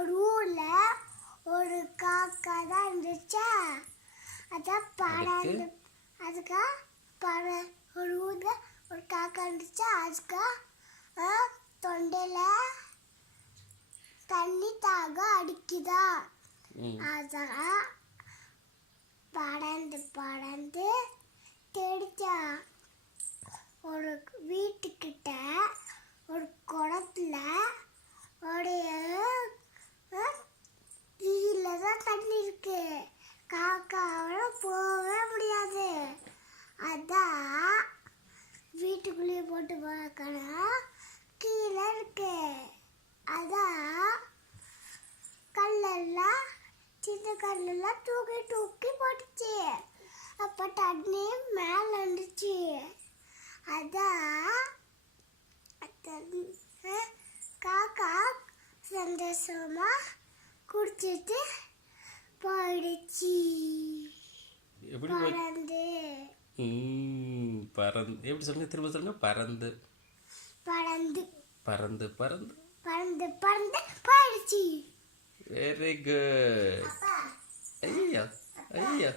ஒரு ஊர்ல ஒரு காக்கா தான் இருந்துச்சா. அதான் பறந்து அதுக்கா ஒரு ஊர்ல ஒரு காக்கா இருந்துச்சா. அதுக்கா தொண்டையில தண்ணி தாக அடிக்குதா. அதான் பறந்து தேடிச்சா. ஒரு வீட்டுக்கிட்ட ஒரு குளத்துல கீழ தான் தண்ணி இருக்கு. காக்காவால போகவே முடியாது. அதான் வீட்டுக்குள்ளேயே போட்டு பார்க்கணும். கீழே இருக்கு. அதான் கல்லெல்லாம் சின்ன கல்லெல்லாம் தூக்கி போட்டுச்சு. அப்ப தண்ணி மேல வந்துச்சு. அதான் காக்கா சந்தோஷமா குடிச்சிட்டு போயிடுச்சு. பறந்து எப்படி சொல்லுங்க, திரும்ப சொல்லுங்க. பறந்து பறந்து பறந்து பறந்து பறந்து பறந்து போயிடுச்சு. Very good. ஐயா ஐயா